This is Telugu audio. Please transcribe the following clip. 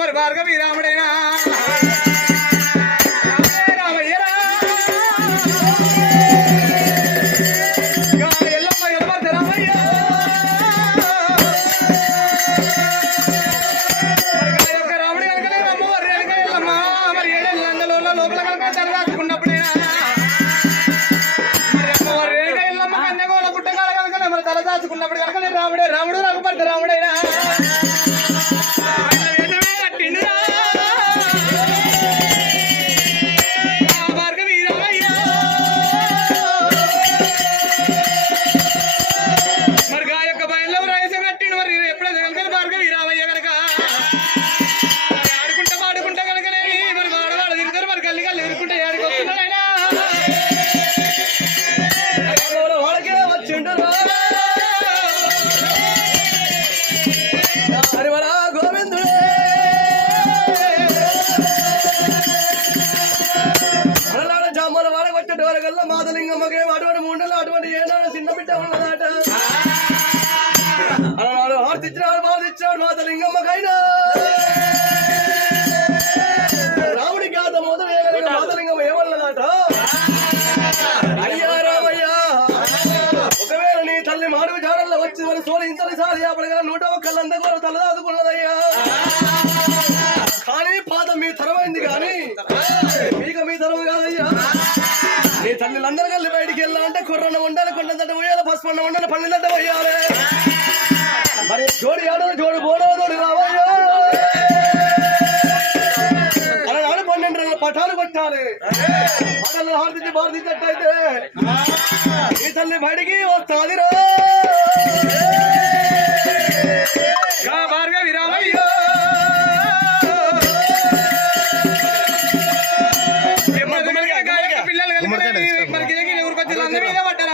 మరి భార్గవి రాముడైనా దాచుకున్నప్పుడు కనుక రాముడే రాముడు నాకు భర్త రాముడైనా భార్గవి రామయ్య మరి గా యొక్క బయల్లో రాయసం కట్టిండు మరి ఎప్పుడైతే కనుక భార్గవి రామయ్య కనుక ఆడుకుంటా పాడుకుంటా కనుకనే మరి వాడవాడు తిరుగుతారు మరి గల్లి గల్లి ఎదుర్కొంటే ఏడికి వస్తున్నాడు ఆయన వాళ్ళకే వచ్చింటారు మాదలింగమ్మకే అటువంటి ముండలు అటువంటి ఏనాడు చిన్న బిడ్డ ఉన్నదాట అలనాడు ఆర్తిచ్చినాడు బాధించాడు మాదలింగమ్మకైనా రాముడికి ఆత మొదలు మాదలింగమ్మ ఏమన్నదాట అయ్యా రామయ్యా ఒకవేళ నీ తల్లి మాడుగు జాడల్లో వచ్చి మరి సోలించని సారి అప్పటిగా 101 కూడా తలదాదుకున్నదయ్యా కానీ పాదం మీ తరమైంది కానీ మీ తరం కాదయ్యా నీ తల్లిలందరూ కలిసి బయటికి వెళ్ళాలంటే కుర్రన్న ఉండాలి కొండంత పోయాలి పసుపన్న ఉండాలి పన్నెందంట పోయాలి మరి జోడి ఆడలు జోడు బోడో జోడు రావయ్యా అలా 12 పటాలు కొట్టాలి పటాలు హార్దించి బాధించట్టయితే నీ తల్లి బయటికి వస్తాదిరా భార్గవి రామయ్యా పిల్లలు మరి గిలగిలి ఊరుకొచ్చి మీద పడ్డారు